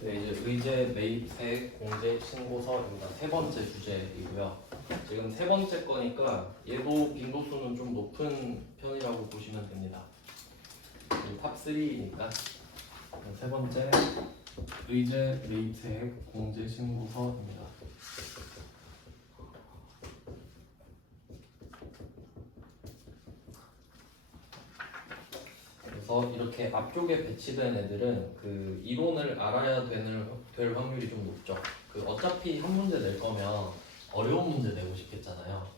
네, 이제 의제 매입세액 공제 신고서입니다. 세 번째 주제이고요. 지금 세 번째 거니까 얘도 빈도수는 좀 높은 편이라고 보시면 됩니다. 탑3니까 세 번째 의제 매입세액 공제 신고서입니다. 그래서 이렇게 앞쪽에 배치된 애들은 그 이론을 알아야 될 확률이 좀 높죠. 그 어차피 한 문제 낼 거면 어려운 문제 내고 싶겠잖아요.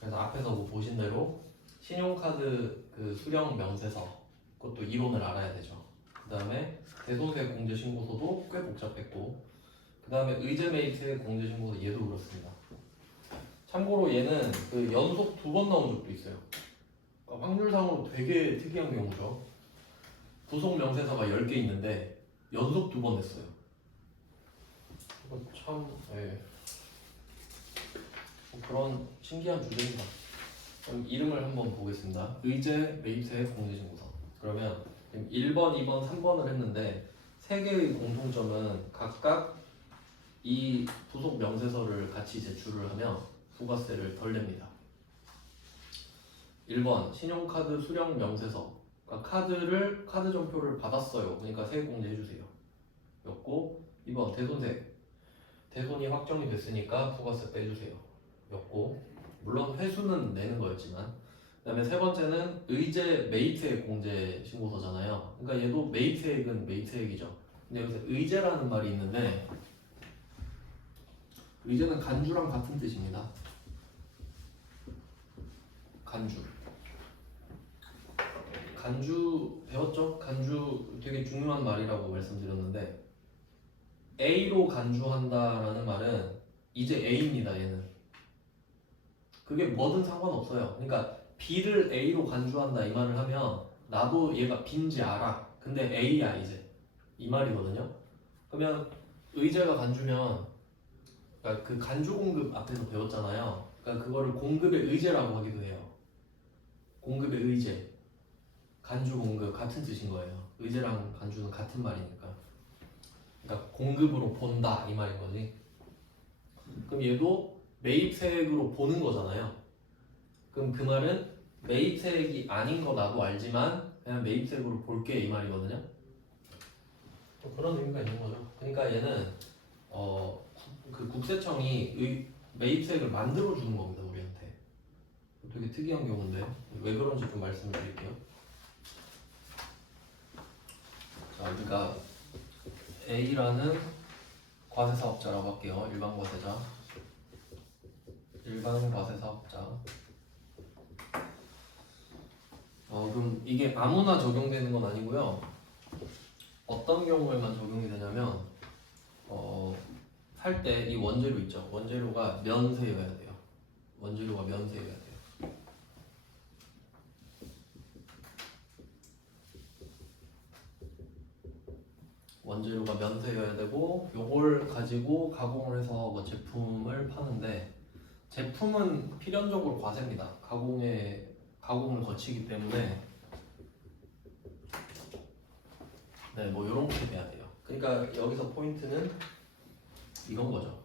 그래서 앞에서 뭐 보신 대로 신용카드 그 수령 명세서 그것도 이론을 알아야 되죠. 그 다음에 대손세 공제신고서도 꽤 복잡했고, 그 다음에 의제매입세 공제신고서 얘도 그렇습니다. 참고로 얘는 그 연속 2번 나온 적도 있어요. 확률상으로 되게 특이한 경우죠. 부속 명세서가 10개 있는데 연속 2번 했어요. 이거 참 그런 신기한 주제입니다. 그럼 이름을 한번 보겠습니다. 의제 매입세 공제신고서. 그러면 1번, 2번, 3번을 했는데 3개의 공통점은 각각 이 부속 명세서를 같이 제출을 하면 부가세를 덜 냅니다. 1번 신용카드 수령 명세서, 그러니까 카드 전표를 받았어요. 그러니까 세액 공제해주세요. 였고, 2번 대손이 확정이 됐으니까 부가세 빼주세요. 였고, 물론 회수는 내는 거였지만, 그 다음에 세 번째는 의제 매입세액 공제 신고서잖아요. 그러니까 얘도 매입세액은 매입세액이죠. 근데 여기서 의제라는 말이 있는데, 의제는 간주랑 같은 뜻입니다. 간주 배웠죠? 간주 되게 중요한 말이라고 말씀드렸는데, A로 간주한다라는 말은 이제 A입니다. 얘는 그게 뭐든 상관없어요. 그러니까 B를 A로 간주한다 이 말을 하면 나도 얘가 B인지 알아. 근데 A야 이제 이 말이거든요. 그러면 의제가 간주면, 그러니까 그 간주 공급 앞에서 배웠잖아요. 그러니까 그거를 공급의 의제라고 하기도 해요. 공급의 의제, 간주 공급 같은 뜻인 거예요. 의제랑 간주는 같은 말이니까. 그러니까 공급으로 본다 이 말인 거지. 그럼 얘도 매입세액으로 보는 거잖아요. 그럼 그 말은 매입세액이 아닌 거 나도 알지만 그냥 매입세액으로 볼게 이 말이거든요. 또 그런 의미가 있는 거죠. 그러니까 얘는 그 국세청이 매입세액을 만들어 주는 겁니다 우리한테. 되게 특이한 경우인데 왜 그런지 좀 말씀을 드릴게요. 자, 그러니까 A라는 과세사업자라고 할게요. 일반 과세사업자. 그럼 이게 아무나 적용되는 건 아니고요. 어떤 경우에만 적용이 되냐면 살 때 이 원재료 있죠. 원재료가 면세여야 돼요. 원재료가 면세여야 돼요. 원재료가 면세여야 되고, 요걸 가지고 가공을 해서 뭐 제품을 파는데, 제품은 필연적으로 과세입니다. 가공을 거치기 때문에 네, 뭐 이런 게 돼야 돼요. 그러니까 여기서 포인트는 이건 거죠.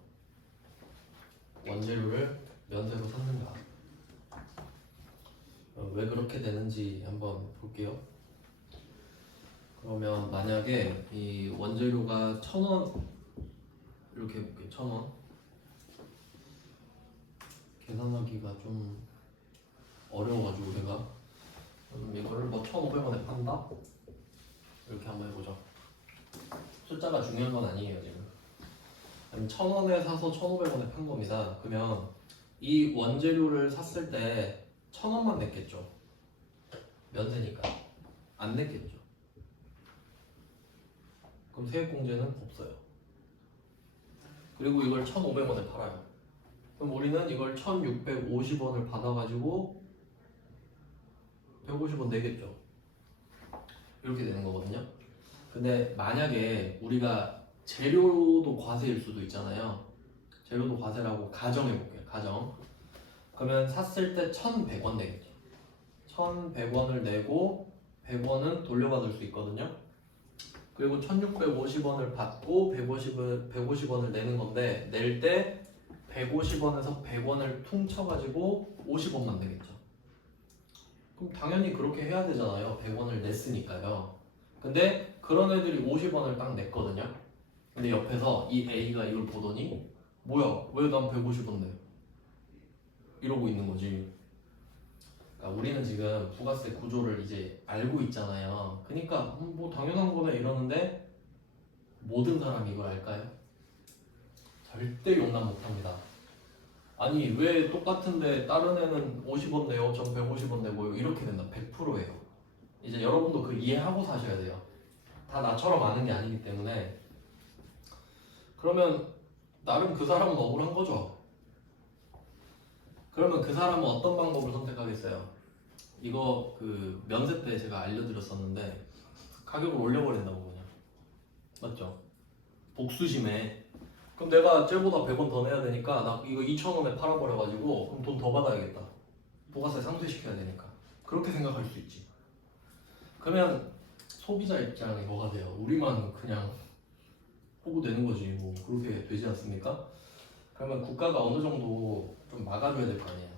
원재료를 면세로 샀는가. 왜 그렇게 되는지 한번 볼게요. 그러면 만약에 이 원재료가 1,000원 이렇게 해볼게요. 1,000원. 계산하기가 좀 어려워가지고 제가 이거를 뭐 1,500원에 판다? 이렇게 한번 해보죠. 숫자가 중요한 건 아니에요 지금. 1,000원에 사서 1,500원에 판 겁니다. 그러면 이 원재료를 샀을 때 1,000원만 냈겠죠. 면세니까 안 냈겠죠. 그럼 세액공제는 없어요. 그리고 이걸 1,500원에 팔아요. 그럼 우리는 이걸 1,650원을 받아가지고 150원 내겠죠. 이렇게 되는 거거든요. 근데 만약에 우리가 재료도 과세일 수도 있잖아요. 재료도 과세라고 가정해볼게요. 그러면 샀을 때 1,100원 내겠죠. 1,100원을 내고 100원은 돌려받을 수 있거든요. 그리고 1650원을 받고 150원을 내는 건데 낼 때 150원에서 100원을 퉁쳐가지고 50원만 되겠죠. 그럼 당연히 그렇게 해야 되잖아요. 100원을 냈으니까요. 근데 그런 애들이 50원을 딱 냈거든요. 근데 옆에서 이 A가 이걸 보더니 뭐야 왜 난 150원 내? 이러고 있는 거지. 그러니까 우리는 지금 부가세 구조를 이제 알고 있잖아요. 그러니까 뭐 당연한 거네 이러는데 모든 사람이 이걸 알까요? 절대 용납 못합니다. 아니 왜 똑같은데 다른 애는 50원 내요, 전 150원 내고요 이렇게 된다. 100%예요. 이제 여러분도 그 이해하고 사셔야 돼요. 다 나처럼 아는 게 아니기 때문에. 그러면 나름 그 사람은 억울한 거죠. 그러면 그 사람은 어떤 방법을 선택하겠어요? 이거 그 면세 때 제가 알려드렸었는데 가격을 올려버린다고 그냥. 맞죠? 복수심에. 그럼 내가 쟤보다 100원 더 내야 되니까 나 이거 2,000원에 팔아버려가지고 그럼 돈 더 받아야겠다. 부가세 상쇄시켜야 되니까. 그렇게 생각할 수 있지. 그러면 소비자 입장에 뭐가 돼요? 우리만 그냥 호구되는 거지. 뭐 그렇게 되지 않습니까? 그러면 국가가 어느 정도 좀 막아줘야 될 거 아니에요.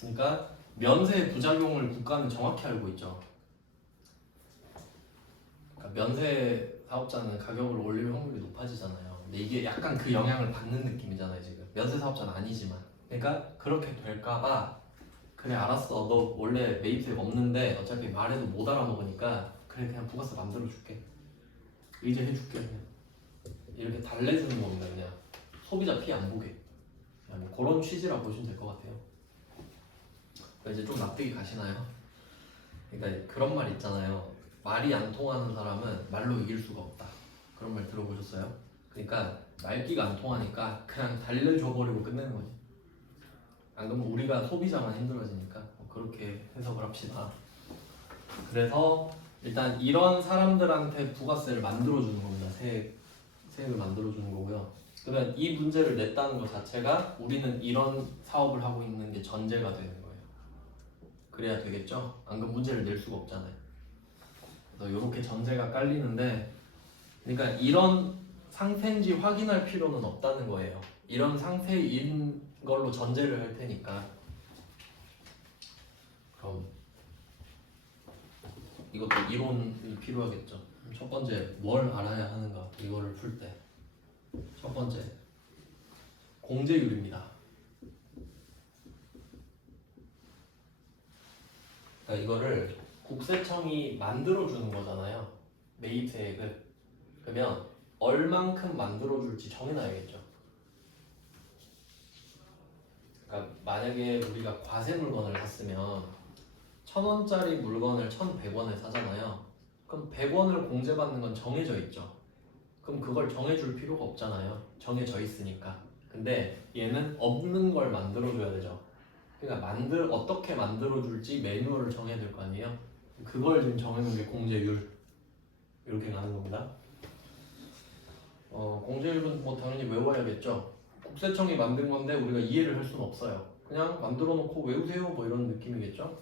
그러니까 면세 부작용을 국가는 정확히 알고 있죠. 그러니까 면세 사업자는 가격을 올릴 확률이 높아지잖아요. 근데 이게 약간 그 영향을 받는 느낌이잖아요 지금. 면세 사업자는 아니지만. 그러니까 그렇게 될까봐 그래 알았어 너 원래 매입세가 없는데 어차피 말해도 못 알아먹으니까 그래 그냥 부가세 만들어줄게. 의제해줄게 그냥. 이렇게 달래주는 겁니다 그냥. 소비자 피해 안 보게. 그냥 뭐 그런 취지라 보시면 될 것 같아요. 이제 좀 납득이 가시나요? 그러니까 그런 말 있잖아요. 말이 안 통하는 사람은 말로 이길 수가 없다. 그런 말 들어보셨어요? 그러니까 말귀가 안 통하니까 그냥 달래줘버리고 끝내는 거지. 안 그러면 우리가 소비자만 힘들어지니까 그렇게 해석을 합시다. 그래서 일단 이런 사람들한테 부가세를 만들어주는 겁니다. 세액을 만들어주는 거고요. 그러면 이 문제를 냈다는 것 자체가 우리는 이런 사업을 하고 있는 게 전제가 되는 거예요. 그래야 되겠죠? 안 그러면 문제를 낼 수가 없잖아요. 그래서 이렇게 전제가 깔리는데, 그러니까 이런 상태인지 확인할 필요는 없다는 거예요. 이런 상태인 걸로 전제를 할 테니까. 그럼 이것도 이론이 필요하겠죠. 첫 번째 뭘 알아야 하는가 이거를 풀 때 첫 번째 공제율입니다. 그러니까 이거를 국세청이 만들어주는 거잖아요. 매입세액을. 그러면 얼만큼 만들어줄지 정해놔야겠죠. 그러니까 만약에 우리가 과세 물건을 샀으면 1,000원짜리 물건을 1,100원에 사잖아요. 그럼 100원을 공제받는 건 정해져 있죠. 그럼 그걸 정해줄 필요가 없잖아요. 정해져 있으니까. 근데 얘는 없는 걸 만들어줘야 되죠. 그러니까 어떻게 만들어줄지 매뉴얼을 정해야 될 거 아니에요. 그걸 지금 정해놓은 게 공제율. 이렇게 가는 겁니다. 공제율은 뭐 당연히 외워야겠죠. 국세청이 만든 건데 우리가 이해를 할 수는 없어요. 그냥 만들어 놓고 외우세요 뭐 이런 느낌이겠죠.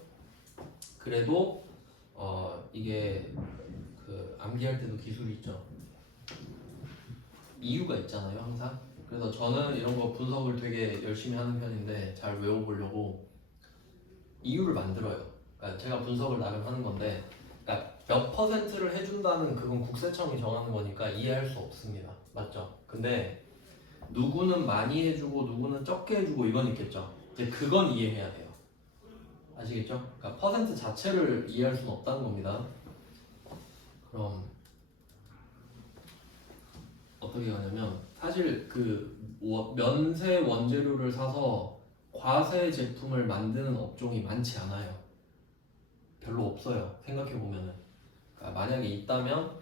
그래도 이게 그 암기할 때도 기술이 있죠. 이유가 있잖아요 항상. 그래서 저는 이런 거 분석을 되게 열심히 하는 편인데 잘 외워보려고 이유를 만들어요. 그러니까 제가 분석을 나름 하는 건데, 그러니까 몇 퍼센트를 해준다는 그건 국세청이 정하는 거니까 이해할 수 없습니다. 맞죠? 근데 누구는 많이 해주고 누구는 적게 해주고 이건 있겠죠. 이제 그건 이해해야 돼요. 아시겠죠? 그러니까 퍼센트 자체를 이해할 수는 없다는 겁니다. 그럼 어떻게 하냐면 사실 그 면세 원재료를 사서 과세 제품을 만드는 업종이 많지 않아요. 별로 없어요. 생각해 보면은. 그러니까 만약에 있다면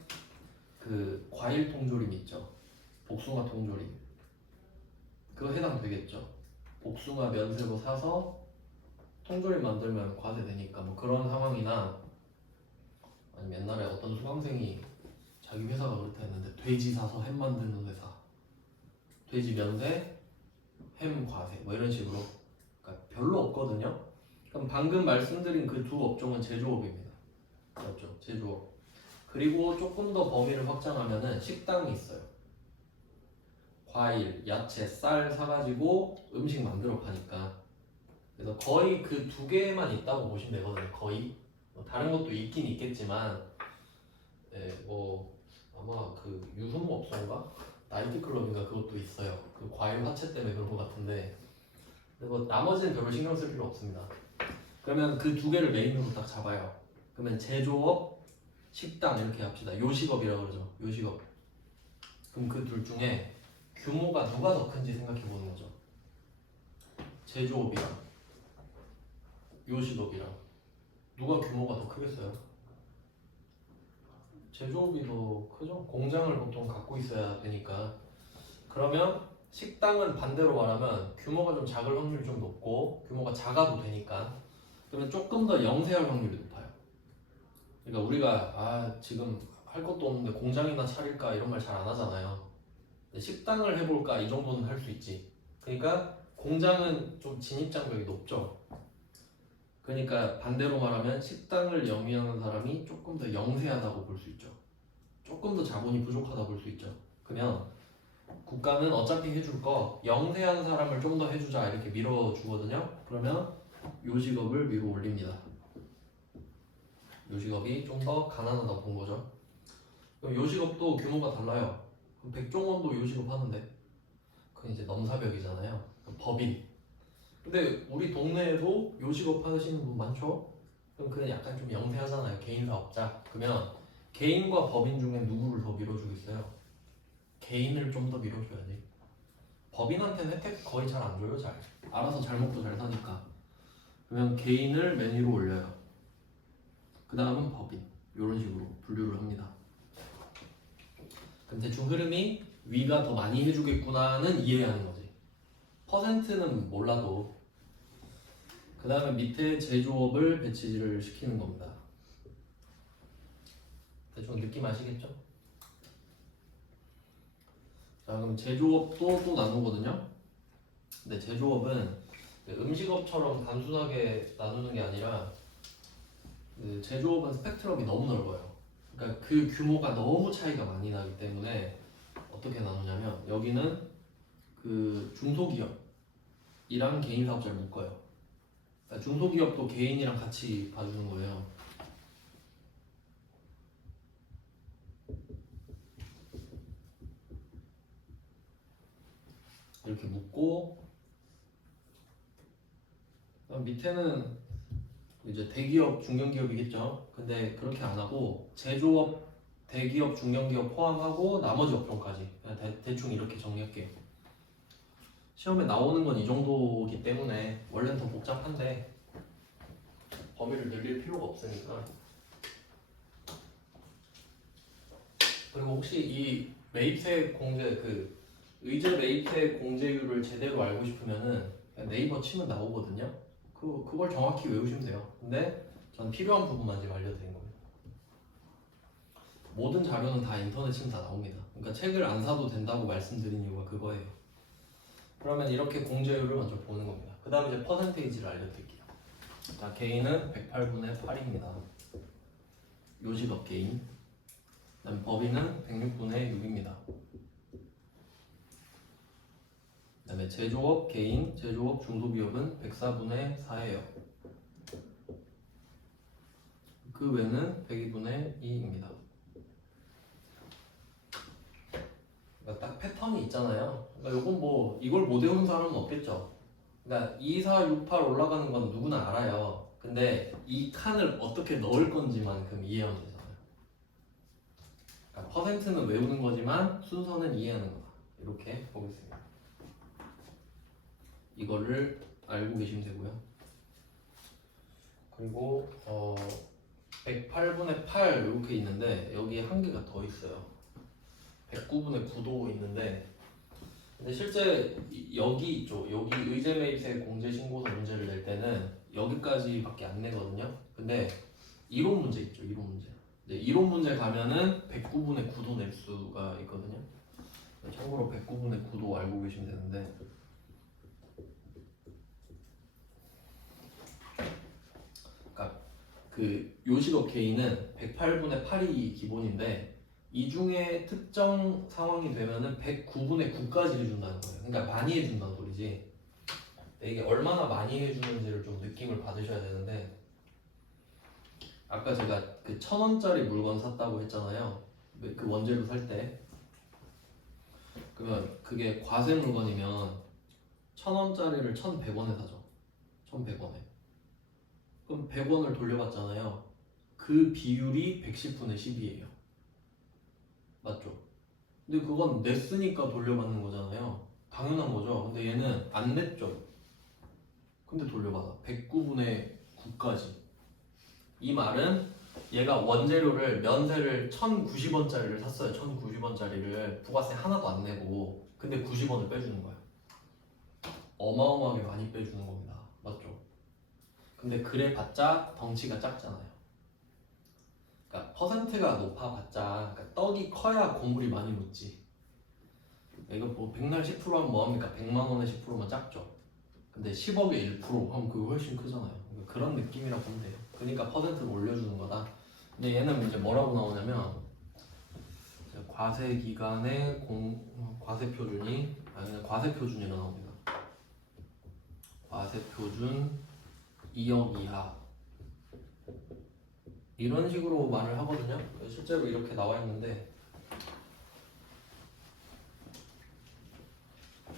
그 과일 통조림 있죠. 복숭아 통조림. 그거 해당되겠죠. 복숭아 면세로 사서 통조림 만들면 과세되니까 뭐 그런 상황이나, 아니면 옛날에 어떤 수강생이 자기 회사가 그렇다 했는데 돼지 사서 햄 만드는 회사, 돼지 면세, 햄 과세 뭐 이런 식으로. 그러니까 별로 없거든요. 그럼 방금 말씀드린 그 두 업종은 제조업입니다. 맞죠? 제조업. 그리고 조금 더 범위를 확장하면은 식당이 있어요. 과일, 야채, 쌀 사가지고 음식 만들어 파니까. 그래서 거의 그 두 개만 있다고 보시면 되거든요. 거의. 뭐 다른 것도 있긴 있겠지만, 예, 뭐 아마 그 유흥업소인가? 나이트클럽인가 그것도 있어요. 그 과일 화채 때문에 그런 것 같은데, 근데 뭐 나머지는 별로 신경 쓸 필요 없습니다. 그러면 그 두 개를 메인으로 딱 잡아요. 그러면 제조업, 식당 이렇게 합시다. 요식업이라고 그러죠. 요식업. 그럼 그 둘 중에 규모가 누가 더 큰지 생각해 보는 거죠. 제조업이랑 요식업이랑 누가 규모가 더 크겠어요? 제조업이 더 크죠? 공장을 보통 갖고 있어야 되니까. 그러면 식당은 반대로 말하면 규모가 좀 작을 확률이 좀 높고 규모가 작아도 되니까. 그러면 조금 더 영세할 확률이 높아요. 그러니까 우리가 지금 할 것도 없는데 공장이나 차릴까 이런 말 잘 안 하잖아요. 근데 식당을 해볼까 이 정도는 할 수 있지. 그러니까 공장은 좀 진입장벽이 높죠. 그러니까 반대로 말하면 식당을 영위하는 사람이 조금 더 영세하다고 볼 수 있죠. 조금 더 자본이 부족하다 볼 수 있죠. 그러면 국가는 어차피 해줄 거 영세한 사람을 좀 더 해주자 이렇게 밀어주거든요. 그러면 요식업을 위로 올립니다. 요식업이 좀 더 가난하다고 본 거죠. 그럼 요식업도 규모가 달라요. 그럼 백종원도 요식업 하는데 그건 이제 넘사벽이잖아요. 법인. 근데 우리 동네에도 요식업 하시는 분 많죠? 그럼 그건 약간 좀 영세하잖아요. 개인 사업자. 그러면 개인과 법인 중에 누구를 더 밀어주겠어요? 개인을 좀 더 밀어줘야지. 법인한테는 혜택 거의 잘 안 줘요. 잘. 알아서 잘 먹고 잘 사니까. 그러면 개인을 맨 위로 올려요. 그 다음은 법인. 이런 식으로 분류를 합니다. 그럼 대충 흐름이 위가 더 많이 해주겠구나는 이해하는 거지. 퍼센트는 몰라도. 그 다음에 밑에 제조업을 배치를 시키는 겁니다. 대충 느낌 아시겠죠? 자, 그럼 제조업도 또 나누거든요. 근데 제조업은 음식업처럼 단순하게 나누는 게 아니라 그 제조업은 스펙트럼이 너무 넓어요. 그러니까 그 규모가 너무 차이가 많이 나기 때문에 어떻게 나누냐면 여기는 그 중소기업이랑 개인 사업자를 묶어요. 그러니까 중소기업도 개인이랑 같이 봐주는 거예요. 이렇게 묶고 그다음 밑에는 이제 대기업, 중견기업이겠죠. 근데 그렇게 안 하고 제조업, 대기업, 중견기업 포함하고 나머지 업종까지 그냥 대충 이렇게 정리할게요. 시험에 나오는 건 이 정도이기 때문에 원래는 더 복잡한데 범위를 늘릴 필요가 없으니까. 그리고 혹시 이 매입세 공제 의제 매입세 공제율을 제대로 알고 싶으면은 그냥 네이버 치면 나오거든요. 그걸 정확히 외우시면 돼요. 근데 전 필요한 부분만 지금 알려드린 거예요. 모든 자료는 다 인터넷 치면 다 나옵니다. 그러니까 책을 안 사도 된다고 말씀드린 이유가 그거예요. 그러면 이렇게 공제율을 먼저 보는 겁니다. 그 다음에 이제 퍼센테이지를 알려드릴게요. 자, 개인은 108분의 8입니다. 요식업 개인. 그다음 법인은 106분의 6입니다. 그다음에 제조업 개인, 제조업 중소기업은 104분의 4예요. 그 외는 102분의 2입니다. 그러니까 딱 패턴이 있잖아요. 그러니까 요건 뭐 이걸 못 외우는 사람은 없겠죠. 그러니까 2, 4, 6, 8 올라가는 건 누구나 알아요. 근데 이 칸을 어떻게 넣을 건지만큼 이해하면 되잖아요. 그러니까 퍼센트는 외우는 거지만 순서는 이해하는 거다. 이렇게 보겠습니다. 이거를 알고 계시면 되고요. 그리고 108분의 8 이렇게 있는데 여기에 한 개가 더 있어요. 109분의 9도 있는데 근데 실제 여기 있죠. 여기 의제 매입세 공제 신고서 문제를 낼 때는 여기까지밖에 안 내거든요. 근데 이론 문제 있죠. 이론 문제. 네, 이론 문제 가면은 109분의 9도 낼 수가 있거든요. 참고로 109분의 9도 알고 계시면 되는데 그러니까 그 요식업 K는 108분의 8이 기본인데 이 중에 특정 상황이 되면은 109분의 9까지 해준다는 거예요. 그러니까 많이 해준다는 소리지. 근데 이게 얼마나 많이 해주는지를 좀 느낌을 받으셔야 되는데 아까 제가 그 1,000원짜리 물건 샀다고 했잖아요. 그 원재료 살 때. 그러면 그게 과세 물건이면 1,000원짜리를 1,100원에 사죠. 1,100원에. 그럼 100원을 돌려받잖아요. 그 비율이 110분의 10이에요. 맞죠? 근데 그건 냈으니까 돌려받는 거잖아요. 당연한 거죠. 근데 얘는 안 냈죠. 근데 돌려받아. 109분의 9까지. 이 말은 얘가 원재료를 면세를 1,090원짜리를 샀어요. 1,090원짜리를 부가세 하나도 안 내고 근데 90원을 빼주는 거야. 어마어마하게 많이 빼주는 겁니다. 맞죠? 근데 그래 봤자 덩치가 작잖아요. 그러니까 퍼센트가 높아봤자 그러니까 떡이 커야 고물이 많이 묻지. 이거 뭐 백날 10% 하면 뭐합니까? 100만 원에 10%면 작죠. 근데 10억에 1% 하면 그거 훨씬 크잖아요. 그러니까 그런 느낌이라고 보면 돼요. 그러니까 퍼센트를 올려주는 거다. 근데 얘는 이제 뭐라고 나오냐면 과세 기간의 과세 표준이 아니 과세 표준이라 나옵니다. 과세 표준 2억 이하 이런 식으로 말을 하거든요. 실제로 이렇게 나와 있는데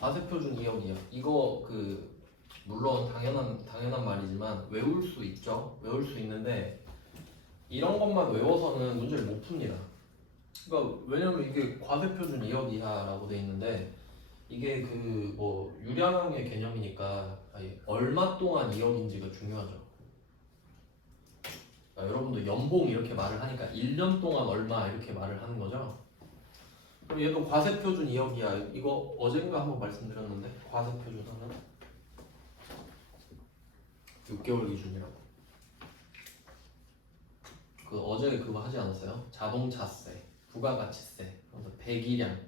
과세 표준 2억 이하 이거 그 물론 당연한 말이지만 외울 수 있죠. 외울 수 있는데 이런 것만 외워서는 문제를 못 풉니다. 그러니까 왜냐면 이게 과세 표준 2억 이하라고 돼 있는데 이게 그 뭐 유량의 개념이니까 얼마 동안 2억인지가 중요하죠. 그러니까 여러분도 연봉 이렇게 말을 하니까 1년 동안 얼마 이렇게 말을 하는 거죠. 그럼 얘도 과세 표준 2억 이하 이거 어젠가 한번 말씀드렸는데 과세 표준 하면 6개월 기준이라고. 그 어제 그거 하지 않았어요? 자동차세, 부가가치세, 그래서 배기량,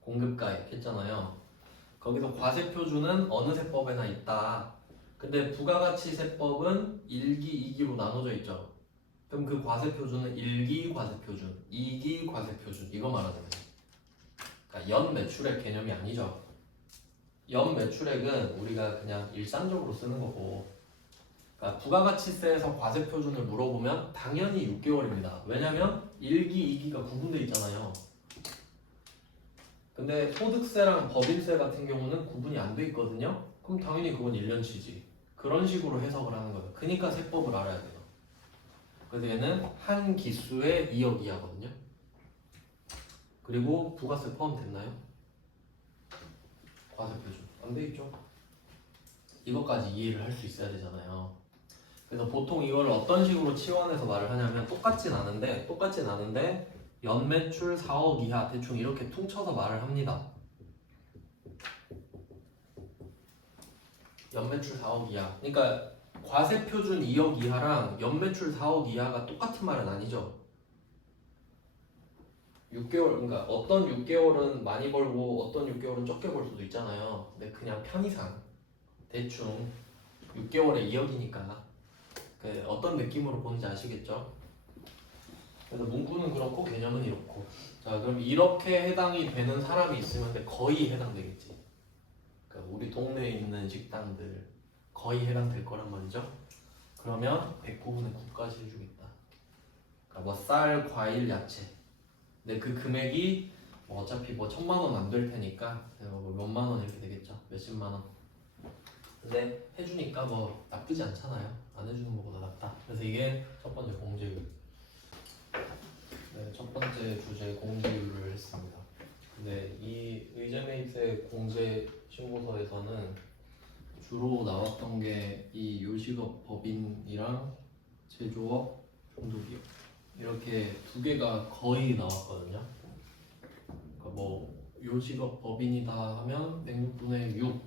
공급가액 했잖아요. 거기서 과세 표준은 어느 세법에나 있다. 근데 부가가치세법은 1기, 2기로 나눠져 있죠. 그럼 그 과세 표준은 1기 과세 표준, 2기 과세 표준 이거 말하는 거예요. 그러니까 연 매출액 개념이 아니죠. 연 매출액은 우리가 그냥 일상적으로 쓰는 거고 그러니까 부가가치세에서 과세 표준을 물어보면 당연히 6개월입니다. 왜냐면 1기, 2기가 구분되어 있잖아요. 근데 소득세랑 법인세 같은 경우는 구분이 안 돼 있거든요. 그럼 당연히 그건 1년치지. 그런 식으로 해석을 하는 거예요. 그러니까 세법을 알아야 돼요. 그래서 얘는 한 기수에 2억 이하거든요. 그리고 부가세 포함됐나요? 과세 표준 안 돼 있죠. 이것까지 이해를 할 수 있어야 되잖아요. 그래서 보통 이걸 어떤 식으로 치환해서 말을 하냐면 똑같진 않은데 연매출 4억 이하 대충 이렇게 퉁쳐서 말을 합니다. 연매출 4억 이하 그러니까 과세 표준 2억 이하랑 연매출 4억 이하가 똑같은 말은 아니죠. 6개월 그러니까 어떤 6개월은 많이 벌고 어떤 6개월은 적게 벌 수도 있잖아요. 근데 그냥 편의상 대충 6개월에 2억이니까 그 어떤 느낌으로 보는지 아시겠죠? 그래서 문구는 그렇고 개념은 이렇고. 자 그럼 이렇게 해당이 되는 사람이 있으면 근데 거의 해당되겠지. 그러니까 우리 동네에 있는 식당들 거의 해당될 거란 말이죠. 그러면 109분의 9까지 해주겠다. 그러니까 뭐 쌀, 과일, 야채. 근데 그 금액이 뭐 어차피 뭐 1,000만 원 안 될 테니까 뭐 몇만 원 이렇게 되겠죠. 몇십만 원. 근데 해주니까 뭐 나쁘지 않잖아요. 안 해주는 것보다 낫다. 그래서 이게 첫 번째 공제율. 네, 첫 번째 주제 공제율을 했습니다. 근데 이 의제메이트의 공제 신고서에서는 주로 나왔던 게 이 요식업 법인이랑 제조업, 중소기업 이렇게 두 개가 거의 나왔거든요. 그러니까 뭐 요식업 법인이다 하면 106분의 6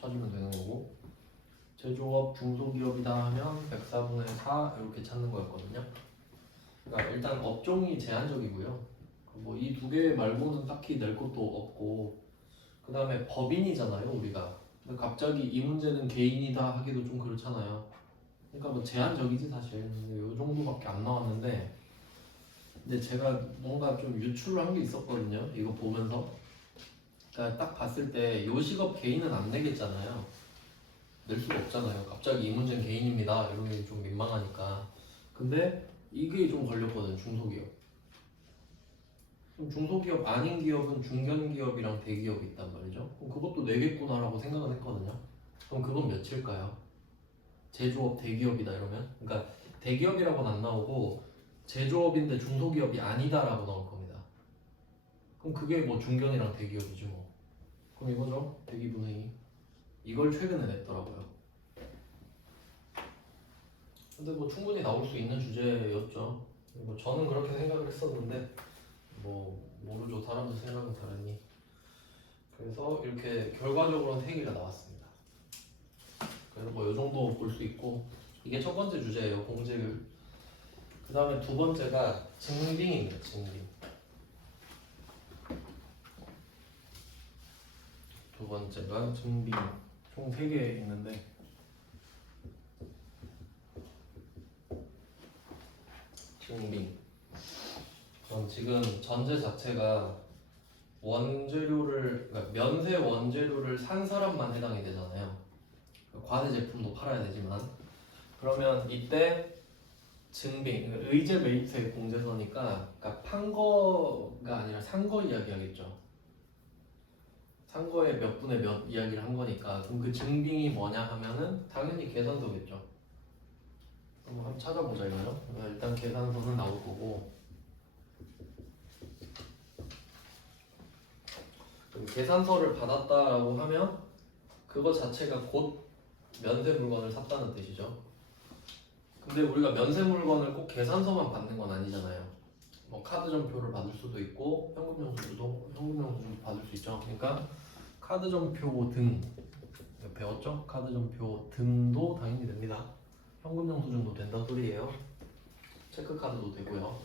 찾으면 되는 거고 제조업, 중소기업이다 하면 104분의 4 이렇게 찾는 거였거든요. 그러니까 일단 업종이 제한적이고요. 뭐 이 두 개 말고는 딱히 낼 것도 없고 그 다음에 법인이잖아요 우리가. 근데 갑자기 이 문제는 개인이다 하기도 좀 그렇잖아요. 그러니까 뭐 제한적이지 사실. 근데 요 정도밖에 안 나왔는데 근데 제가 뭔가 좀 유출을 한 게 있었거든요. 이거 보면서. 그러니까 딱 봤을 때 요식업 개인은 안 내겠잖아요. 낼 수가 없잖아요. 갑자기 이 문제는 개인입니다. 이런 게 좀 민망하니까. 근데 이게 좀 걸렸거든. 중소기업. 그럼 중소기업 아닌 기업은 중견기업이랑 대기업이 있단 말이죠. 그럼 그것도 내겠구나라고 생각은 했거든요. 그럼 그건 몇일까요? 제조업 대기업이다 이러면? 그러니까 대기업이라고는 안 나오고 제조업인데 중소기업이 아니다라고 나올 겁니다. 그럼 그게 뭐 중견이랑 대기업이지 뭐. 그럼 이거죠. 대기분의 2. 이걸 최근에 냈더라고요. 근데 뭐 충분히 나올 수 있는 주제였죠. 뭐 저는 그렇게 생각을 했었는데 뭐 모르죠. 사람들 생각은 다르니. 그래서 이렇게 결과적으로는 3개가 나왔습니다. 그래서 뭐 이 정도 볼 수 있고 이게 첫 번째 주제예요. 공제율. 그 다음에 두 번째가 증빙입니다. 증빙. 두 번째가 증빙. 총 3개 있는데 증빙. 그럼 지금 전제 자체가 원재료를 그러니까 면세 원재료를 산 사람만 해당이 되잖아요. 과대 제품도 팔아야 되지만 그러면 이때 증빙, 그러니까 의제 매입세 공제서니까 그러니까 판 거가 아니라 산 거 이야기하겠죠. 산 거에 몇 분의 몇 이야기를 한 거니까 그럼 그 증빙이 뭐냐 하면은 당연히 계산서겠죠. 한번 찾아보자 이거요. 일단 계산서는 나올 거고 계산서를 받았다라고 하면 그거 자체가 곧 면세 물건을 샀다는 뜻이죠. 근데 우리가 면세 물건을 꼭 계산서만 받는 건 아니잖아요. 뭐 카드 전표를 받을 수도 있고 현금 영수증도 받을 수 있죠. 그러니까 카드 전표 등 배웠죠? 카드 전표 등도 당연히 됩니다. 현금 영수증도 된다는 소리예요. 체크 카드도 되고요.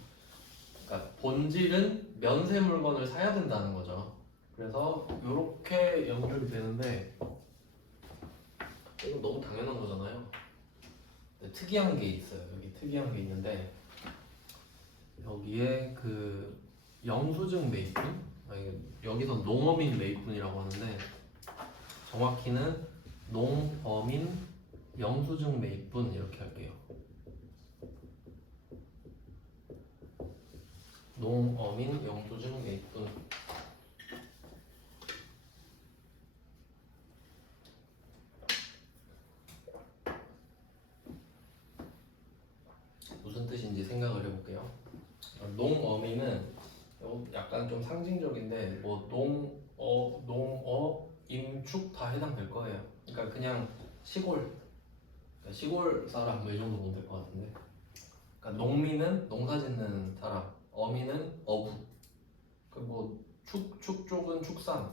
그러니까 본질은 면세 물건을 사야 된다는 거죠. 그래서 이렇게 연결이 되는데 이거 너무 당연한 거잖아요. 특이한 게 있어요. 여기 특이한 게 있는데 여기에 그 영수증 매입분 여기서 농어민 매입분이라고 하는데 정확히는 농어민 영수증 매입분 이렇게 할게요. 농어민 영수증 매입분. 무슨 뜻인지 생각을 해볼게요. 농어민은 약간 좀 상징적인데 뭐 농어, 임축 다 해당될 거예요. 그러니까 그냥 시골, 그러니까 시골 사람 뭐 이 정도 보면 될 것 같은데. 그러니까 농민은 농사짓는 사람, 어민은 어부. 그 뭐 축 쪽은 축산,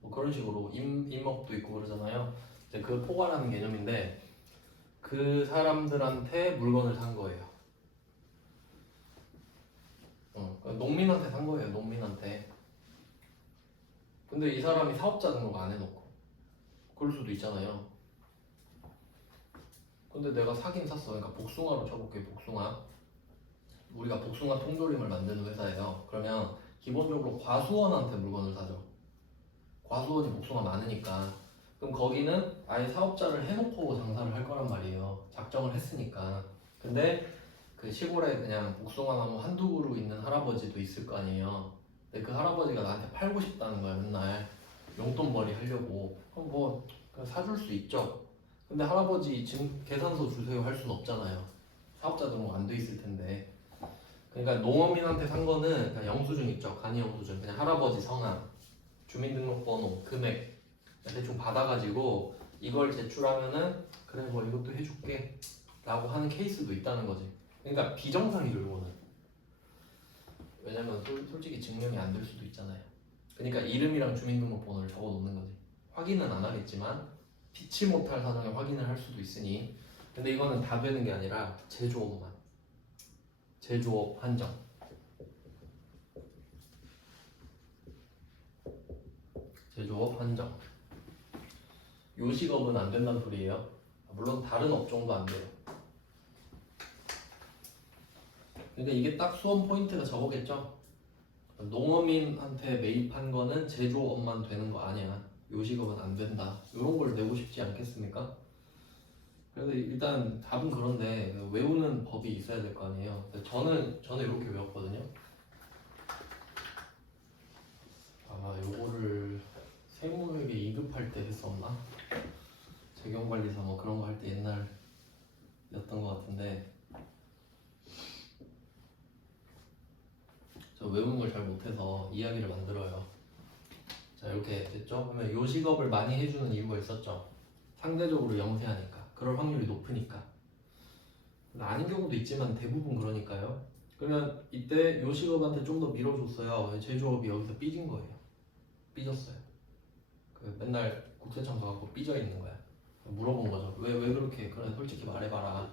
뭐 그런 식으로 임업도 있고 그러잖아요. 이제 그 포괄하는 개념인데 그 사람들한테 물건을 산 거예요. 그러니까 농민한테 산 거예요. 농민한테. 근데 이 사람이 사업자 등록 안 해놓고 그럴 수도 있잖아요. 근데 내가 사긴 샀어. 그러니까 복숭아로 쳐볼게. 복숭아. 우리가 복숭아 통조림을 만드는 회사예요. 그러면 기본적으로 과수원한테 물건을 사죠. 과수원이 복숭아 많으니까. 그럼 거기는 아예 사업자를 해놓고 장사를 할 거란 말이에요. 작정을 했으니까. 근데 그 시골에 그냥 복숭아 나무 한두 그루 있는 할아버지도 있을 거 아니에요. 근데 그 할아버지가 나한테 팔고 싶다는 거야. 맨날 용돈벌이 하려고. 그럼 뭐 사줄 수 있죠. 근데 할아버지 지금 계산서 주세요 할 수는 없잖아요. 사업자 등록 안 돼 있을 텐데. 그러니까 농어민한테 산 거는 그냥 영수증 있죠. 간이 영수증. 그냥 할아버지 성함, 주민등록번호, 금액 대충 받아가지고 이걸 제출하면은 그래 뭐 이것도 해줄게 라고 하는 케이스도 있다는 거지. 그러니까 비정상이죠 이거는. 왜냐면 솔직히 증명이 안 될 수도 있잖아요. 그러니까 이름이랑 주민등록번호를 적어 놓는 거지. 확인은 안 하겠지만 피치 못할 사정에 확인을 할 수도 있으니. 근데 이거는 다 되는 게 아니라 제조업만. 제조업 한정. 제조업 한정. 요식업은 안 된다는 소리예요. 물론 다른 업종도 안 돼요. 그러니까 이게 딱 수험 포인트가 저거겠죠. 농어민한테 매입한 거는 제조업만 되는 거 아니야. 요식업은 안 된다. 이런 걸 내고 싶지 않겠습니까? 그래서 일단 답은 그런데 외우는 법이 있어야 될 거 아니에요. 저는 이렇게 외웠거든요. 아, 요거를 세무회계 2급 할 때 했었나? 재경관리사 뭐 그런 거 할 때 옛날이었던 것 같은데 저 외우는 걸 잘 못해서 이야기를 만들어요. 자, 이렇게 됐죠? 그러면 요식업을 많이 해주는 이유가 있었죠. 상대적으로 영세하니까, 그럴 확률이 높으니까. 아닌 경우도 있지만 대부분 그러니까요. 그러면 이때 요식업한테 좀 더 밀어줬어요. 제조업이 여기서 삐진 거예요. 삐졌어요. 맨날 국세청 가갖고 삐져 있는 거야. 물어본 거죠. 왜 그렇게? 그래, 솔직히 말해봐라.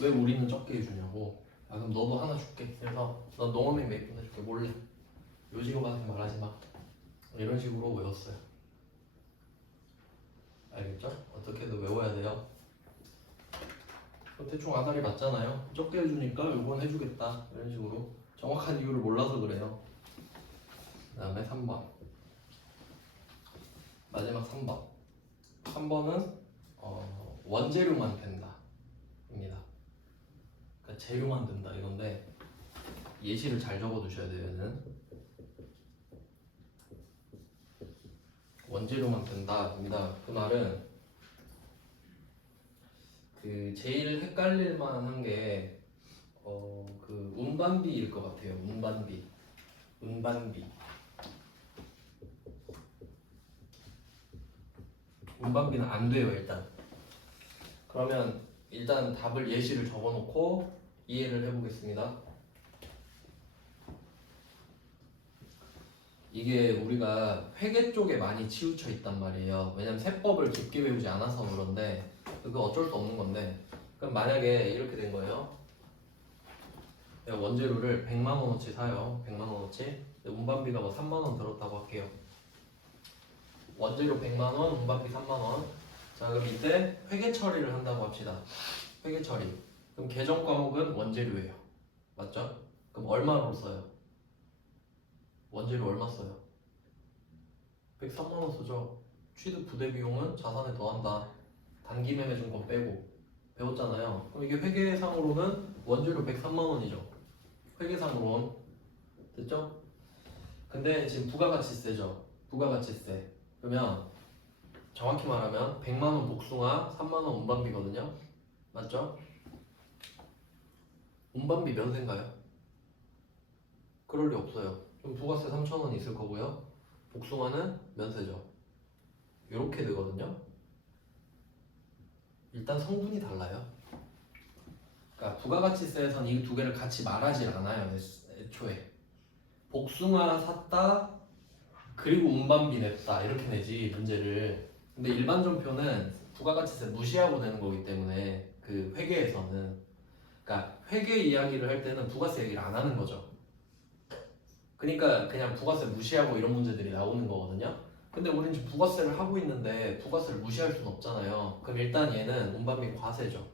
왜 우리는 적게 해주냐고. 아, 그럼 너도 하나 줄게. 그래서 너 농어민 몇 분 해줄게. 몰래. 요식업한테 말하지 마. 이런 식으로 외웠어요. 알겠죠? 어떻게든 외워야 돼요. 대충 아다리 맞잖아요. 적게 해주니까 요건 해주겠다. 이런 식으로. 정확한 이유를 몰라서 그래요. 그 다음에 3번. 마지막 3번. 3번은 원재료만 된다 입니다. 그러니까 재료만 된다 이건데 예시를 잘 적어두셔야 돼요. 얘는 원재료만 된다입니다. 그 말은 그 제일 헷갈릴 만한 게 그 운반비일 것 같아요. 운반비는 안 돼요. 일단 그러면 일단 답을 예시를 적어놓고 이해를 해보겠습니다. 이게 우리가 회계 쪽에 많이 치우쳐 있단 말이에요. 왜냐면 세법을 깊게 배우지 않아서 그런데 그거 어쩔 수 없는 건데, 그럼 만약에 이렇게 된 거예요. 내가 원재료를 100만 원어치 사요. 100만 원어치. 운반비가 뭐 3만 원 들었다고 할게요. 원재료 100만 원, 운반비 3만 원. 자, 그럼 이때 회계 처리를 한다고 합시다. 회계 처리. 그럼 계정 과목은 원재료예요. 맞죠? 그럼 얼마로 써요? 원재료 얼마 써요? 103만 원 쓰죠. 취득 부대 비용은 자산에 더한다. 단기 매매 증권 빼고 배웠잖아요. 그럼 이게 회계상으로는 원재료 103만 원이죠. 회계상으로는 됐죠? 근데 지금 부가가치세죠. 부가가치세. 그러면 정확히 말하면 100만 원 복숭아, 3만 원 운반비거든요. 맞죠? 운반비 면세인가요? 그럴 리 없어요. 그럼 부가세 3,000원 있을 거고요. 복숭아는 면세죠. 이렇게 되거든요. 일단 성분이 달라요. 그러니까 부가가치세에서는 이 두 개를 같이 말하지 않아요. 애초에 복숭아 샀다 그리고 운반비 냈다 이렇게 내지 문제를. 근데 일반 전표는 부가가치세 무시하고 내는 거기 때문에 그 회계에서는, 그러니까 회계 이야기를 할 때는 부가세 얘기를 안 하는 거죠. 그러니까 그냥 부가세 무시하고 이런 문제들이 나오는 거거든요. 근데 우리는 지금 부가세를 하고 있는데 부가세를 무시할 수는 없잖아요. 그럼 일단 얘는 운반비 과세죠.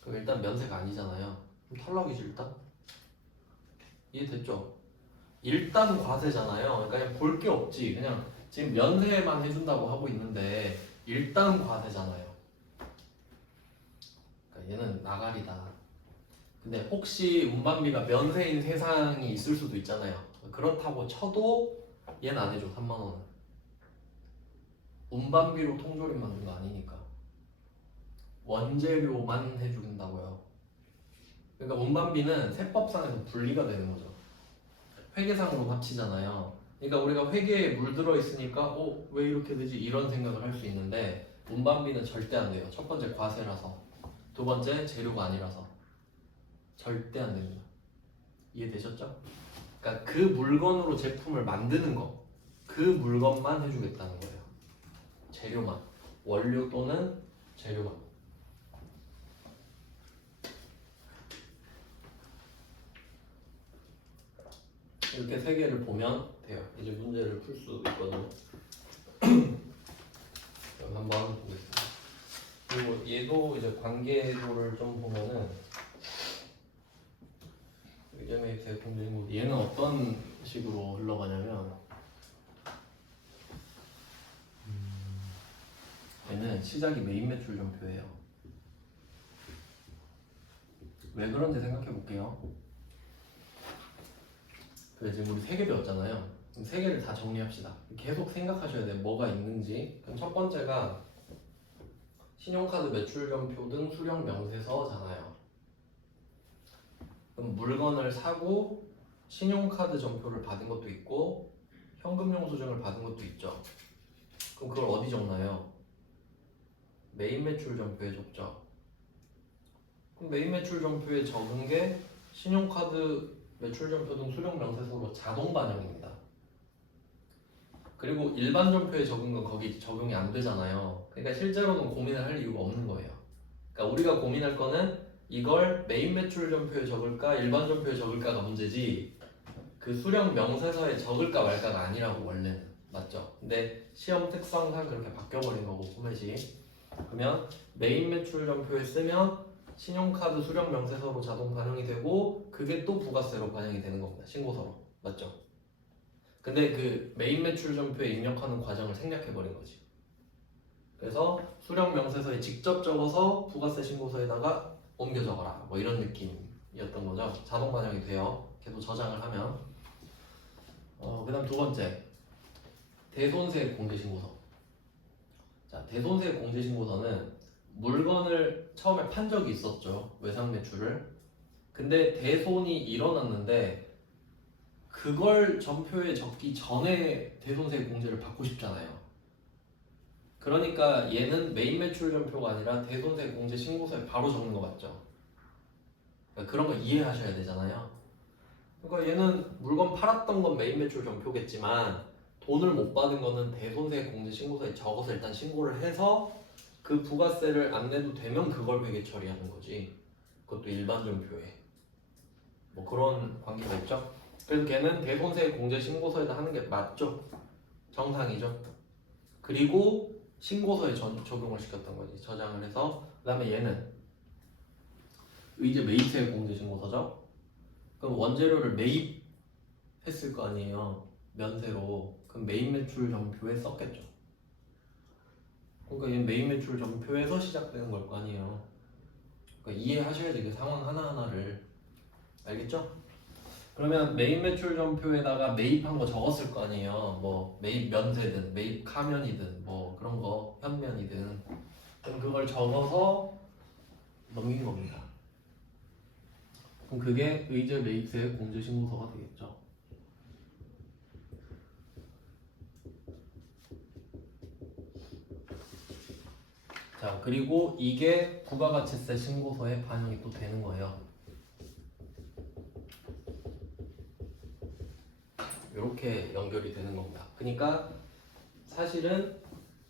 그럼 일단 면세가 아니잖아요. 그럼 탈락이지 일단. 이해됐죠? 일단 과세잖아요. 그러니까 그냥 볼 게 없지. 그냥 지금 면세만 해준다고 하고 있는데 일단 과세잖아요. 그러니까 얘는 나가리다. 근데 혹시 운반비가 면세인 세상이 있을 수도 있잖아요. 그렇다고 쳐도 얘는 안 해줘. 3만 원은. 운반비로 통조림 만든 거 아니니까. 원재료만 해준다고요. 그러니까 운반비는 세법상에서 분리가 되는 거죠. 회계상으로 합치잖아요. 그러니까 우리가 회계에 물들어 있으니까 왜 이렇게 되지? 이런 생각을 할 수 있는데 운반비는 절대 안 돼요. 첫 번째 과세라서, 두 번째 재료가 아니라서 절대 안 됩니다. 이해되셨죠? 그러니까 그 물건으로 제품을 만드는 거, 그 물건만 해주겠다는 거예요. 재료만, 원료 또는 재료만. 이렇게 세 개를 보면 돼요. 이제 문제를 풀 수 있거든요. 그럼 한번 보겠습니다. 그리고 얘도 이제 관계도를 좀 보면은 의제 매입세 공제신고서 얘는 어떤 식으로 흘러가냐면 얘는 시작이 메인 매출 전표예요. 왜 그런지 생각해 볼게요. 그래 지금 우리 3개 배웠잖아요. 그럼 3개를 다 정리합시다. 계속 생각하셔야 돼요. 뭐가 있는지. 그럼 첫 번째가 신용카드 매출전표 등 수령 명세서잖아요. 그럼 물건을 사고 신용카드 전표를 받은 것도 있고 현금 영수증을 받은 것도 있죠. 그럼 그걸 어디 적나요? 메인 매출 전표에 적죠. 그럼 메인 매출 전표에 적은 게 신용카드 매출 전표 등 수령 명세서로 자동 반영입니다. 그리고 일반 전표에 적은 건 거기 적용이 안 되잖아요. 그러니까 실제로는 고민을 할 이유가 없는 거예요. 그러니까 우리가 고민할 거는 이걸 메인 매출 전표에 적을까 일반 전표에 적을까가 문제지 그 수령 명세서에 적을까 말까가 아니라고 원래는. 맞죠? 근데 시험 특성상 그렇게 바뀌어버린 거고 포맷이. 그러면 메인 매출 전표에 쓰면 신용카드 수령 명세서로 자동 반영이 되고 그게 또 부가세로 반영이 되는 겁니다. 신고서로. 맞죠? 근데 그 메인 매출 전표에 입력하는 과정을 생략해버린 거지. 그래서 수령 명세서에 직접 적어서 부가세 신고서에다가 옮겨 적어라. 뭐 이런 느낌이었던 거죠. 자동 반영이 돼요. 계속 저장을 하면. 그 다음 두 번째. 대손세 공제신고서. 자, 대손세 공제신고서는 물건을 처음에 판 적이 있었죠. 외상 매출을. 근데 대손이 일어났는데 그걸 전표에 적기 전에 대손세 공제를 받고 싶잖아요. 그러니까 얘는 메인 매출 전표가 아니라 대손세 공제 신고서에 바로 적는 거 맞죠? 그러니까 그런 거 이해하셔야 되잖아요. 그러니까 얘는 물건 팔았던 건 메인 매출 전표겠지만 돈을 못 받은 거는 대손세 공제 신고서에 적어서 일단 신고를 해서 그 부가세를 안 내도 되면 그걸 회계 처리하는 거지. 그것도 일반 전표에. 뭐 그런 관계가 있죠. 그래서 걔는 대손세 공제 신고서에다 하는 게 맞죠. 정상이죠. 그리고 신고서에 적용을 시켰던 거지. 저장을 해서. 그 다음에 얘는 의제 매입세 공제 신고서죠. 그럼 원재료를 매입했을 거 아니에요. 면세로. 그럼 메인 매출 전표에 썼겠죠. 그러니까 얘는 메인 매출 전표에서 시작되는 걸 거 아니에요. 그러니까 이해하셔야지 그 상황 하나하나를. 알겠죠? 그러면 메인 매출 전표에다가 매입한 거 적었을 거 아니에요. 뭐 매입 면세든 매입 가면이든 뭐 그런 거 현면이든. 그럼 그걸 적어서 넘기는 겁니다. 그럼 그게 의제 매입세 공제 신고서가 되겠죠. 자, 그리고 이게 부가가치세 신고서에 반영이 또 되는 거예요. 이렇게 연결이 되는 겁니다. 그러니까 사실은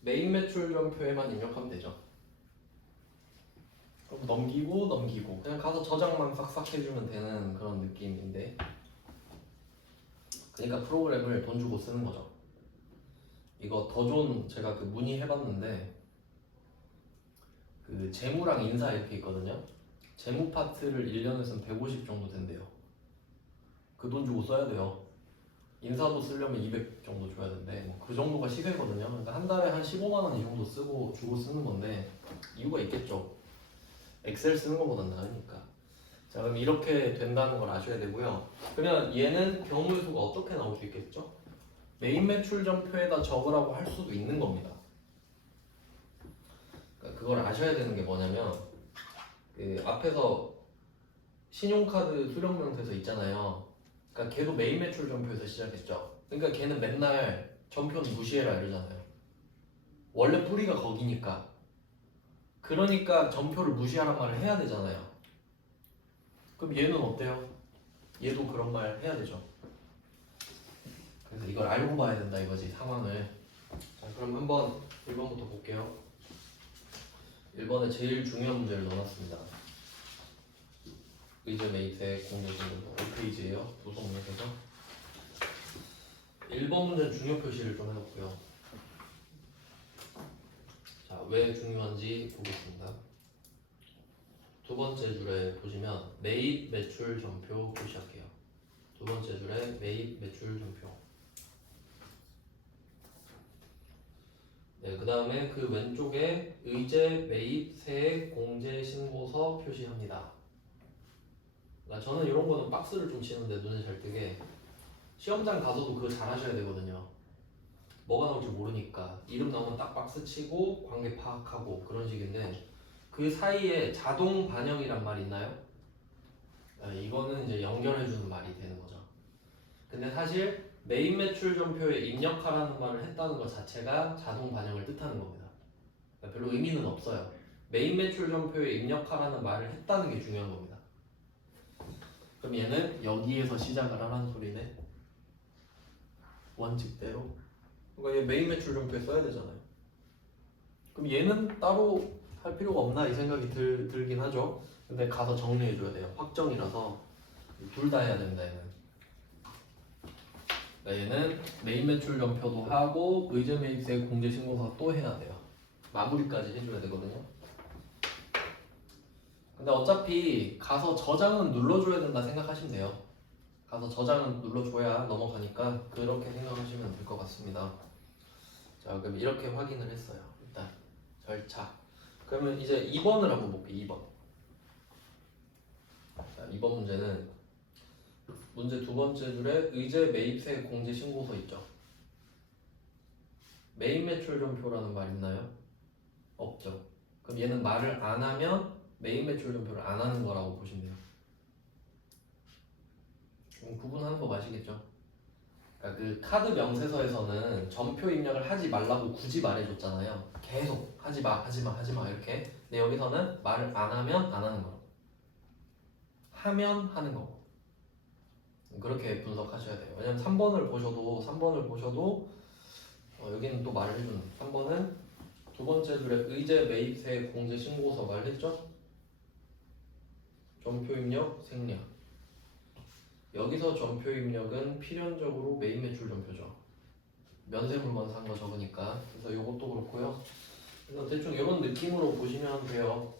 메인 매출 전표에만 입력하면 되죠. 그럼 넘기고 그냥 가서 저장만 싹싹 해주면 되는 그런 느낌인데, 그러니까 프로그램을 돈 주고 쓰는 거죠. 이거 더 좋은 제가 그 문의해봤는데 그 재무랑 인사 이렇게 있거든요. 재무 파트를 1년에 쓰면 150 정도 된대요. 그 돈 주고 써야 돼요. 인사도 쓰려면 200 정도 줘야 되는데 뭐 그 정도가 시세거든요. 그러니까 한 달에 한 15만 원 이 정도 주고 쓰는 건데 이유가 있겠죠. 엑셀 쓰는 것보다 나으니까. 자, 그럼 이렇게 된다는 걸 아셔야 되고요. 그러면 얘는 경우의 수가 어떻게 나올 수 있겠죠? 메인 매출 전표에다 적으라고 할 수도 있는 겁니다. 그러니까 그걸 아셔야 되는 게 뭐냐면 그 앞에서 신용카드 수령명세서 있잖아요. 그러니까 걔도 메인 매출 전표에서 시작했죠. 그러니까 걔는 맨날 전표는 무시해라 이러잖아요. 원래 뿌리가 거기니까. 그러니까 전표를 무시하란 말을 해야 되잖아요. 그럼 얘는 어때요? 얘도 그런 말 해야 되죠. 그래서 이걸 알고 봐야 된다 이거지, 상황을. 자, 그럼 한번 1번부터 볼게요. 1번에 제일 중요한 문제를 넣어놨습니다. 의제 매입세 공제신고서 5페이지예요. 도서문에서 1번 문제는 중요 표시를 좀 해놓고요. 자, 왜 중요한지 보겠습니다. 두 번째 줄에 보시면 매입 매출 전표 표시할게요. 두 번째 줄에 매입 매출 전표. 네, 그 다음에 그 왼쪽에 의제 매입 세액 공제 신고서 표시합니다. 그러니까 저는 이런 거는 박스를 좀 치는데 눈에 잘 뜨게 시험장 가서도 그거 잘 하셔야 되거든요. 뭐가 나올지 모르니까 이름 나오면 딱 박스 치고 관계 파악하고 그런 식인데 그 사이에 자동 반영이란 말 있나요? 이거는 이제 연결해주는 말이 되는 거죠. 근데 사실 매입 매출 전표에 입력하라는 말을 했다는 것 자체가 자동 반영을 뜻하는 겁니다. 그러니까 별로 의미는 없어요. 매입 매출 전표에 입력하라는 말을 했다는 게 중요한 겁니다. 그럼 얘는 여기에서 시작을 하라는 소리네. 원칙대로. 그러니까 얘 매입 매출 전표에 써야 되잖아요. 그럼 얘는 따로 할 필요가 없나 이 생각이 들긴 하죠. 근데 가서 정리해줘야 돼요. 확정이라서 둘 다 해야 됩니다. 얘는 매입 매출 전표도 하고 의제 매입세 공제 신고서 또 해야 돼요. 마무리까지 해줘야 되거든요. 근데 어차피 가서 저장은 눌러줘야 된다 생각하시면 돼요. 가서 저장은 눌러줘야 넘어가니까 그렇게 생각하시면 될 것 같습니다. 자, 그럼 이렇게 확인을 했어요. 일단 절차. 그러면 이제 2번을 한번 볼게요. 2번. 자, 2번 문제는 문제 두 번째 줄에 의제 매입세 공제 신고서 있죠. 매입 매출 전표라는 말 있나요? 없죠. 그럼 얘는 말을 안 하면 매입 매출 전표를 안 하는 거라고 보시면 돼요. 구분하는 거 아시겠죠? 그러니까 그 카드 명세서에서는 전표 입력을 하지 말라고 굳이 말해줬잖아요. 계속 하지 마, 하지 마, 하지 마 이렇게. 근데 여기서는 말을 안 하면 안 하는 거. 하면 하는 거. 그렇게 분석하셔야 돼요. 왜냐면 3번을 보셔도 여기는 또 말을 해주는 3번은 두 번째 줄에 의제 매입세 공제 신고서 말했죠? 전표 입력 생략. 여기서 전표 입력은 필연적으로 매입 매출 전표죠. 면세 물건 산 거 적으니까. 그래서 이것도 그렇고요. 그래서 대충 이런 느낌으로 보시면 돼요.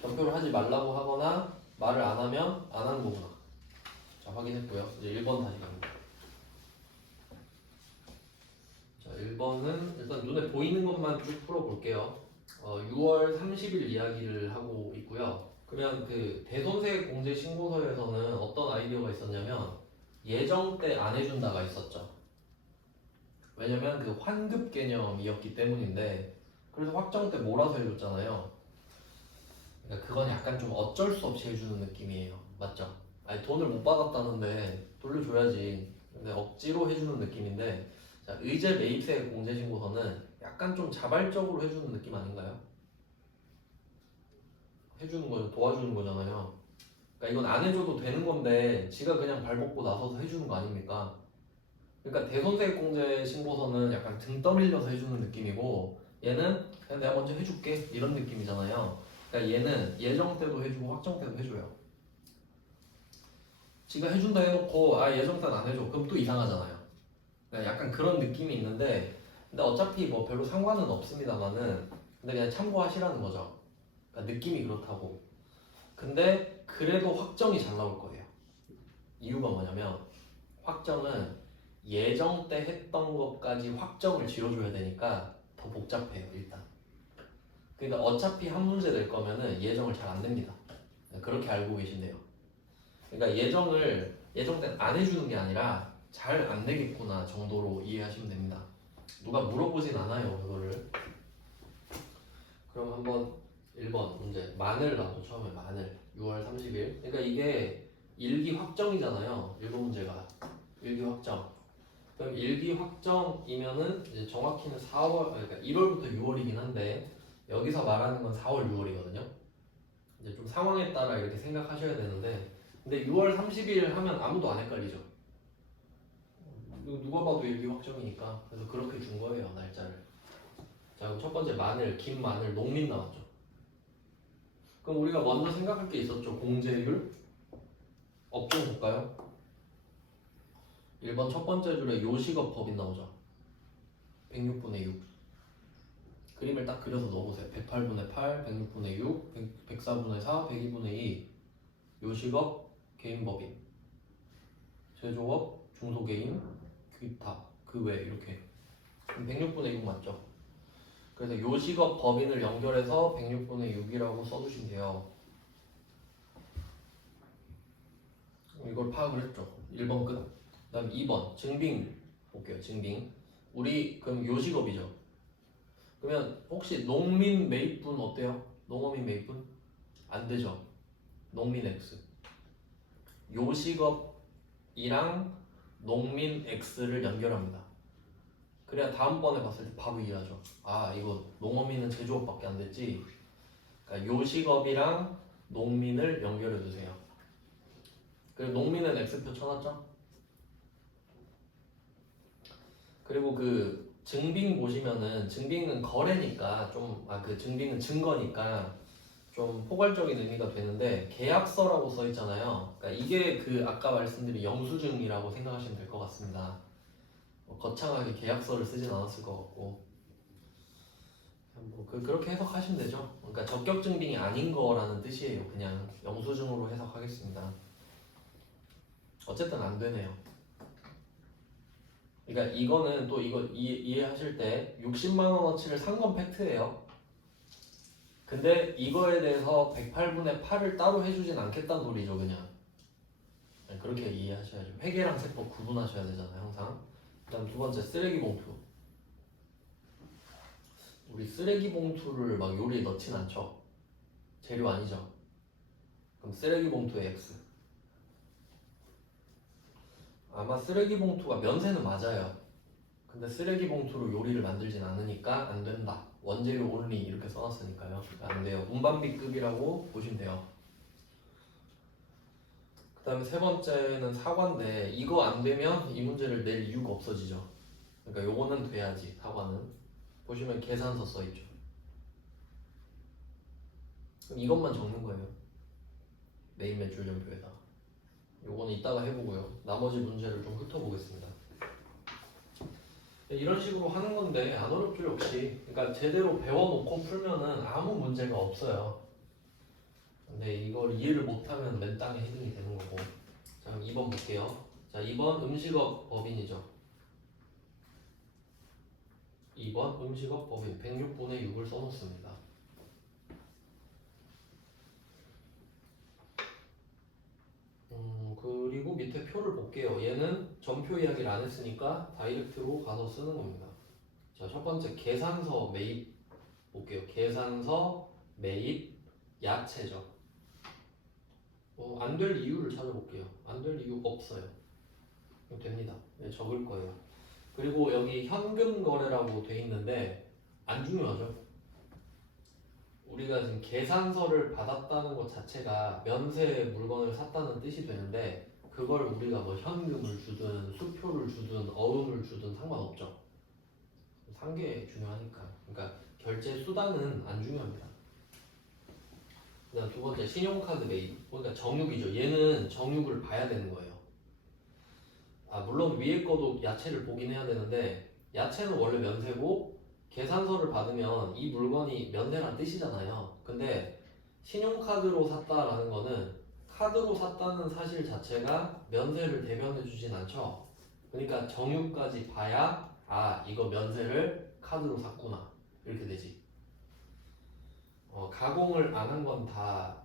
전표를 하지 말라고 하거나 말을 안 하면 안 하는 거구나. 자, 확인했고요. 이제 1번 다시 갑니다. 자, 1번은 일단 눈에 보이는 것만 쭉 풀어볼게요. 6월 30일 이야기를 하고 있고요. 그러면 그 대손세 공제 신고서에서는 어떤 아이디어가 있었냐면 예정 때 안 해준다가 있었죠. 왜냐면 그 환급 개념이었기 때문인데 그래서 확정 때 몰아서 해줬잖아요. 그러니까 그건 약간 좀 어쩔 수 없이 해주는 느낌이에요. 맞죠? 아니 돈을 못 받았다는데 돌려줘야지. 근데 억지로 해주는 느낌인데 자, 의제 매입세 공제 신고서는 약간 좀 자발적으로 해주는 느낌 아닌가요? 해주는 거죠. 도와주는 거잖아요. 그러니까 이건 안 해줘도 되는 건데 지가 그냥 발 벗고 나서서 해주는 거 아닙니까? 그러니까 대손세액 공제 신고서는 약간 등 떠밀려서 해주는 느낌이고 얘는 그냥 내가 먼저 해줄게 이런 느낌이잖아요. 그러니까 얘는 예정 때도 해주고 확정 때도 해줘요. 지가 해준다 해놓고 아 예정 때는 안 해줘 그럼 또 이상하잖아요. 그러니까 약간 그런 느낌이 있는데 근데 어차피 뭐 별로 상관은 없습니다만은 근데 그냥 참고하시라는 거죠. 그러니까 느낌이 그렇다고. 근데 그래도 확정이 잘 나올 거예요. 이유가 뭐냐면 확정은 예정 때 했던 것까지 확정을 지어줘야 되니까 더 복잡해요. 일단 그러니까 어차피 한 문제 낼 거면은 예정을 잘 안 냅니다. 그렇게 알고 계신데요. 그러니까 예정 때 안 해주는 게 아니라 잘 안 내겠구나 정도로 이해하시면 됩니다. 누가 물어보진 않아요 그거를. 그럼 한번 1번 문제 마늘 나도 처음에 마늘 6월 30일 그러니까 이게 일기 확정이잖아요. 1번 문제가 일기 확정. 그럼 일기 확정이면은 이제 정확히는 4월 그러니까 1월부터 6월이긴 한데 여기서 말하는 건 4월 6월이거든요. 이제 좀 상황에 따라 이렇게 생각하셔야 되는데 근데 6월 30일 하면 아무도 안 헷갈리죠. 누가 봐도 일기 확정이니까 그래서 그렇게 준 거예요 날짜를. 자 그럼 첫 번째 마늘, 김 마늘, 농민 나왔죠. 그럼 우리가 먼저 생각할 게 있었죠. 공제율 업종 볼까요? 1번 첫 번째 줄에 요식업 법인 나오죠. 106분의 6. 그림을 딱 그려서 넣어보세요. 108분의 8, 106분의 6, 104분의 4, 102분의 2. 요식업, 개인법인, 제조업, 중소개인, 기타, 그 외 이렇게 106분의 6 맞죠? 그래서 요식업 법인을 연결해서 106분의 6이라고 써주시면 돼요. 이걸 파악을 했죠. 1번 끝. 그 다음 2번 증빙 볼게요. 증빙. 우리 그럼 요식업이죠. 그러면 혹시 농민 매입분 어때요? 농어민 매입분? 안 되죠. 농민 X. 요식업이랑 농민 X를 연결합니다. 그래야 다음번에 봤을 때 바로 이해하죠. 아 이거 농어민은 제조업밖에 안 됐지. 그러니까 요식업이랑 농민을 연결해 주세요. 그리고 농민은 X표 쳐놨죠? 그리고 그 증빙 보시면은 증빙은 거래니까 좀 그 증빙은 증거니까 좀 포괄적인 의미가 되는데 계약서라고 써 있잖아요. 그러니까 이게 그 아까 말씀드린 영수증이라고 생각하시면 될 것 같습니다. 뭐 거창하게 계약서를 쓰진 않았을 것 같고 뭐 그렇게 해석하시면 되죠. 그러니까 적격 증빙이 아닌 거라는 뜻이에요. 그냥 영수증으로 해석하겠습니다. 어쨌든 안 되네요. 그러니까 이거는 또 이거 이해하실 때 60만 원어치를 산 건 팩트예요. 근데 이거에 대해서 108분의 8을 따로 해주진 않겠다는 소리죠, 그냥. 그렇게 이해하셔야죠. 회계랑 세법 구분하셔야 되잖아요, 항상. 그다음 두 번째 쓰레기 봉투. 우리 쓰레기 봉투를 막 요리에 넣진 않죠. 재료 아니죠. 그럼 쓰레기 봉투의 X. 아마 쓰레기 봉투가 면세는 맞아요. 근데 쓰레기 봉투로 요리를 만들진 않으니까 안 된다. 원재료 온리 이렇게 써놨으니까요. 안 돼요. 운반비급이라고 보시면 돼요. 그 다음에 세 번째는 사과인데 이거 안 되면 이 문제를 낼 이유가 없어지죠. 그러니까 요거는 돼야지. 사과는 보시면 계산서 써있죠. 그럼 이것만 적는 거예요. 메인 매출점표에다. 요거는 이따가 해보고요. 나머지 문제를 좀 훑어보겠습니다. 이런 식으로 하는 건데 안 어렵죠 역시. 그러니까 제대로 배워놓고 풀면은 아무 문제가 없어요. 근데 이걸 이해를 못하면 맨땅에 헤딩이 되는 거고. 자 그럼 2번 볼게요. 자 2번 음식업 법인이죠. 2번 음식업 법인 106분의 6을 써놓습니다. 그리고 밑에 표를 볼게요. 얘는 전표 이야기를 안 했으니까 다이렉트로 가서 쓰는 겁니다. 자, 첫 번째 계산서 매입 볼게요. 계산서 매입 야채죠. 안 될 이유를 찾아볼게요. 안 될 이유 없어요. 됩니다. 네, 적을 거예요. 그리고 여기 현금 거래라고 돼 있는데 안 중요하죠. 우리가 지금 계산서를 받았다는 것 자체가 면세 물건을 샀다는 뜻이 되는데 그걸 우리가 뭐 현금을 주든 수표를 주든 어음을 주든 상관없죠. 산 게 중요하니까. 그러니까 결제 수단은 안 중요합니다. 그다음 두 번째 신용카드 매입. 그러니까 정육이죠. 얘는 정육을 봐야 되는 거예요. 물론 위에 거도 야채를 보긴 해야 되는데 야채는 원래 면세고 계산서를 받으면 이 물건이 면세란 뜻이잖아요. 근데 신용카드로 샀다라는 거는 카드로 샀다는 사실 자체가 면세를 대변해 주진 않죠. 그러니까 정육까지 봐야 이거 면세를 카드로 샀구나 이렇게 되지. 가공을 안 한 건 다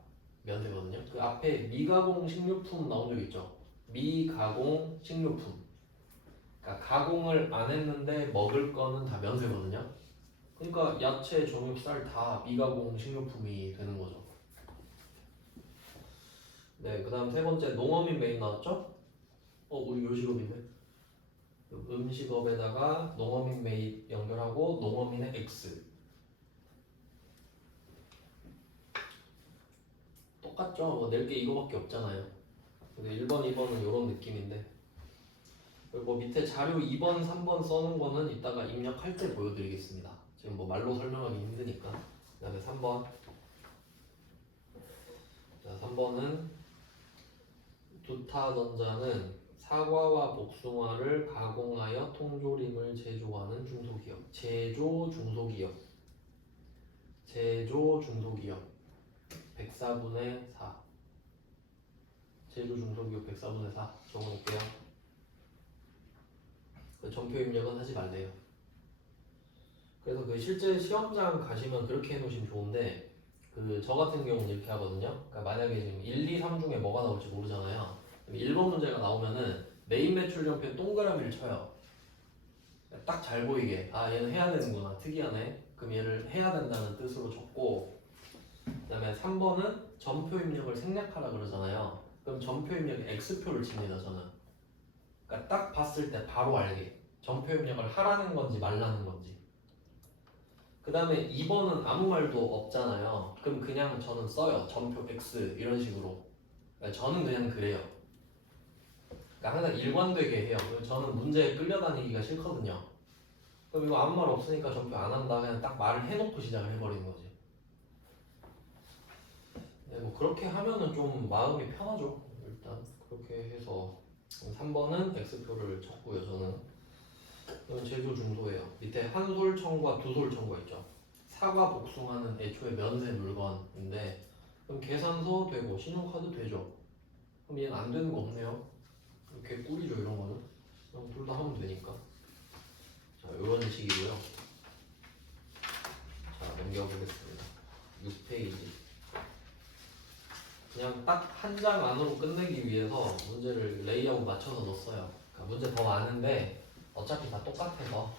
면세거든요. 그 앞에 미가공 식료품 나온 적 있죠. 미가공 식료품. 그러니까 가공을 안 했는데 먹을 거는 다 면세거든요. 그러니까 야채, 정육, 쌀 다 미가공 식료품이 되는 거죠. 네, 그 다음 세 번째 농어민 메인 나왔죠? 우리 요식업인데 음식업에다가 농어민 매입 연결하고 농어민의 X 똑같죠? 뭐 낼 게 이거밖에 없잖아요. 근데 1번, 2번은 이런 느낌인데 그리고 밑에 자료 2번, 3번 써놓은 거는 이따가 입력할 때 보여드리겠습니다. 지금 뭐 말로 설명하기 힘드니까. 그 다음에 3번. 자, 3번은 두타전자는 사과와 복숭아를 가공하여 통조림을 제조하는 중소기업. 제조 중소기업. 제조 중소기업 104분의 4. 제조 중소기업 104분의 4 적어볼게요. 전표 입력은 하지 말래요. 그래서 그 실제 시험장 가시면 그렇게 해놓으시면 좋은데 그 저 같은 경우는 이렇게 하거든요. 그러니까 만약에 지금 1, 2, 3 중에 뭐가 나올지 모르잖아요. 1번 문제가 나오면은 메인 매출 전표에 동그라미를 쳐요. 딱 잘 보이게. 아 얘는 해야 되는구나. 특이하네. 그럼 얘를 해야 된다는 뜻으로 적고, 그 다음에 3번은 전표 입력을 생략하라 그러잖아요. 그럼 전표 입력에 X표를 칩니다 저는. 그러니까 딱 봤을 때 바로 알게 전표 입력을 하라는 건지 말라는 건지. 그 다음에 2번은 아무 말도 없잖아요. 그럼 그냥 저는 써요. 전표 X 이런 식으로. 그러니까 저는 그냥 그래요. 그러니까 항상 일관되게 해요. 저는 문제에 끌려다니기가 싫거든요. 그럼 이거 아무 말 없으니까 전표 안 한다. 그냥 딱 말을 해놓고 시작을 해버리는 거지. 네, 뭐 그렇게 하면은 좀 마음이 편하죠. 일단 그렇게 해서 3번은 X표를 쳤고요. 저는 이건 제조 중소예요. 밑에 한솔청과 두솔청과 있죠. 사과 복숭아는 애초에 면세 물건인데 그럼 계산서 되고 신용카드 되죠. 그럼 얘는 안 되는 거 없네요. 이렇게 꿀이죠 이런 거는. 그럼 둘 다 하면 되니까. 자 이런 식이고요. 자 넘겨보겠습니다. 6페이지. 그냥 딱 한 장 안으로 끝내기 위해서 문제를 레이아웃 맞춰서 넣었어요. 그러니까 문제 더 많은데 어차피 다 똑같아서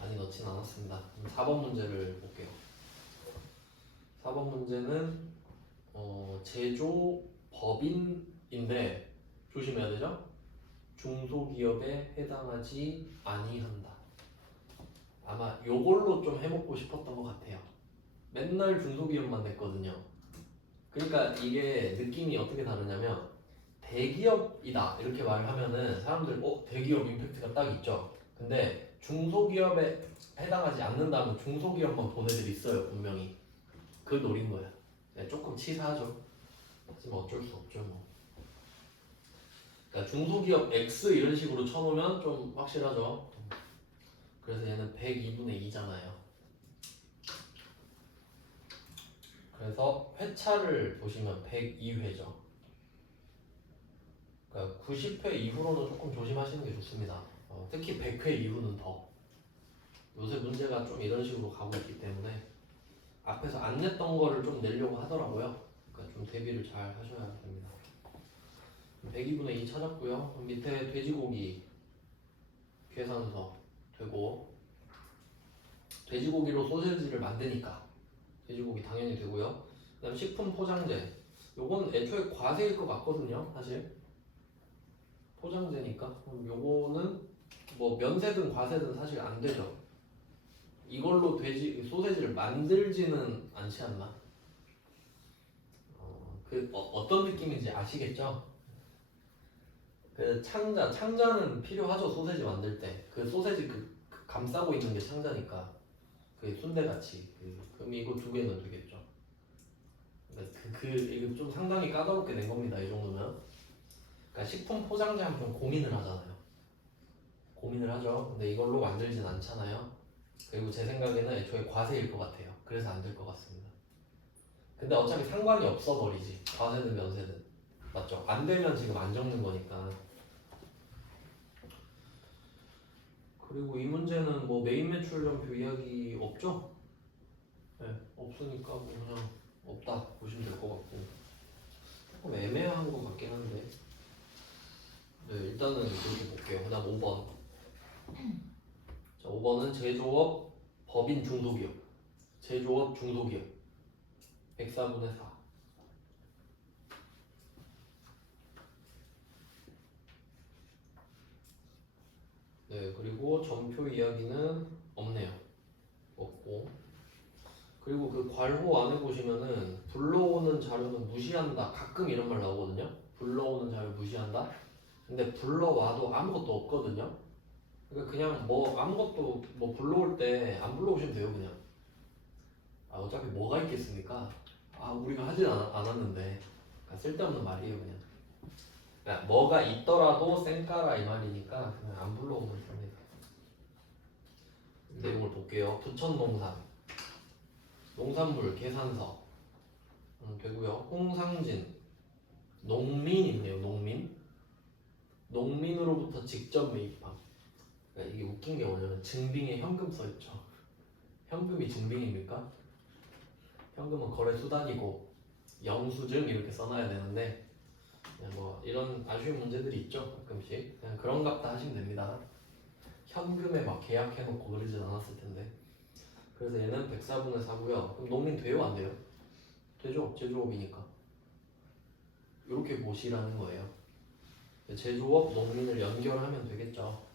많이 넣진 않았습니다. 4번 문제를 볼게요. 4번 문제는 제조 법인인데 조심해야 되죠? 중소기업에 해당하지 아니한다. 아마 요걸로 좀 해먹고 싶었던 것 같아요. 맨날 중소기업만 냈거든요. 그러니까 이게 느낌이 어떻게 다르냐면 대기업이다 이렇게 말을 하면은 사람들 대기업 임팩트가 딱 있죠. 근데 중소기업에 해당하지 않는다면 중소기업만 본 애들이 있어요 분명히. 그 노린 거야. 네, 조금 치사하죠. 하지만 어쩔 수 없죠 뭐. 그러니까 중소기업 X 이런 식으로 쳐놓으면 좀 확실하죠. 그래서 얘는 102분의 2잖아요. 그래서 회차를 보시면 102회죠. 그러니까 90회 이후로는 조금 조심하시는 게 좋습니다. 특히 100회 이후는 더. 요새 문제가 좀 이런 식으로 가고 있기 때문에 앞에서 안 냈던 거를 좀 내려고 하더라고요. 그러니까 좀 대비를 잘 하셔야 됩니다. 102분의 2 찾았고요. 밑에 돼지고기 계산서 되고, 돼지고기로 소세지를 만드니까 돼지고기 당연히 되고요. 그 다음 식품 포장재. 요건 애초에 과세일 것 같거든요 사실. 포장재니까 그럼 요거는 뭐 면세든 과세든 사실 안 되죠. 이걸로 돼지 소세지를 만들지는 않지 않나? 어떤 느낌인지 아시겠죠? 그 창자는 필요하죠. 소세지 만들 때 그 소세지 그 감싸고 있는 게 창자니까 그 순대같이 그럼 이거 두 개는 되겠죠. 그러니까 이거 좀 상당히 까다롭게 낸 겁니다. 이 정도면. 그러니까 식품 포장재 하면 좀 고민을 하잖아요. 고민을 하죠. 근데 이걸로 만들진 않잖아요. 그리고 제 생각에는 애초에 과세일 것 같아요. 그래서 안 될 것 같습니다. 근데 어차피 상관이 없어 버리지. 과세든 면세든. 맞죠? 안 되면 지금 안 적는 거니까. 그리고 이 문제는 뭐 메인 매출 전표 이야기 없죠? 네, 없으니까 뭐 그냥 없다 보시면 될 것 같고. 조금 애매한 것 같긴 한데. 네, 일단은 이렇게 볼게요. 그 다음 5번. 자, 5번은 제조업 법인 중소기업. 제조업 중소기업. 104분의 4. 네, 그리고 전표 이야기는 없네요. 없고. 그리고 그 괄호 안에 보시면은 불러오는 자료는 무시한다. 가끔 이런 말 나오거든요. 불러오는 자료 무시한다. 근데 불러와도 아무것도 없거든요. 그러니까 그냥 뭐 아무것도 뭐 불러올 때 안 불러오시면 돼요 그냥. 어차피 뭐가 있겠습니까? 우리가 하진 않았는데. 그러니까 쓸데없는 말이에요 그냥. 그러니까 뭐가 있더라도 쌩까라 이 말이니까 그냥 안 불러오면 됩니다. 내용을 볼게요. 부천농산 농산물, 계산서 되고요. 홍상진, 농민 있네요. 농민으로부터 직접 매입함. 그러니까 이게 웃긴 게 뭐냐면 증빙에 현금 써있죠. 현금이 증빙입니까? 현금은 거래 수단이고 영수증 이렇게 써놔야 되는데 그냥 뭐 이런 아쉬운 문제들이 있죠. 가끔씩 그냥 그런갑다 하시면 됩니다. 현금에 막 계약해놓고 그러진 않았을 텐데. 그래서 얘는 104분의 4고요. 그럼 농민 돼요 안 돼요? 되죠. 제조업이니까. 이렇게 보시라는 거예요. 제조업, 농민을 연결하면 되겠죠.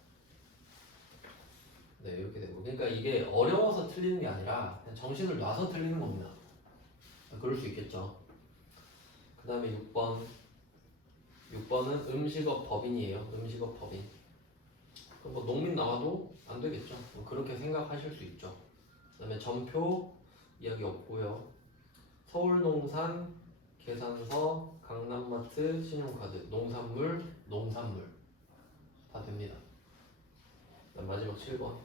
네, 이렇게 되고. 그러니까 이게 어려워서 틀리는 게 아니라 그냥 정신을 놔서 틀리는 겁니다. 그럴 수 있겠죠. 그 다음에 6번. 6번은 음식업 법인이에요. 음식업 법인. 그럼 뭐 농민 나와도 안 되겠죠. 뭐 그렇게 생각하실 수 있죠. 그 다음에 전표 이야기 없고요. 서울농산, 계산서, 강남마트, 신용카드, 농산물 다 됩니다. 그다음 마지막 7번.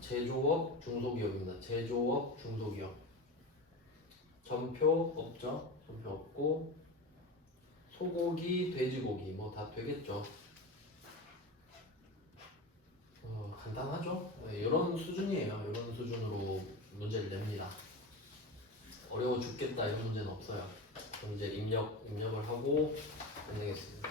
제조업, 중소기업입니다. 제조업, 중소기업. 전표 없죠? 전표 없고 소고기, 돼지고기 뭐 다 되겠죠. 간단하죠? 네, 이런 수준이에요. 이런 수준으로 문제를 냅니다. 어려워 죽겠다 이런 문제는 없어요. 그럼 이제 입력을 하고 끝내겠습니다.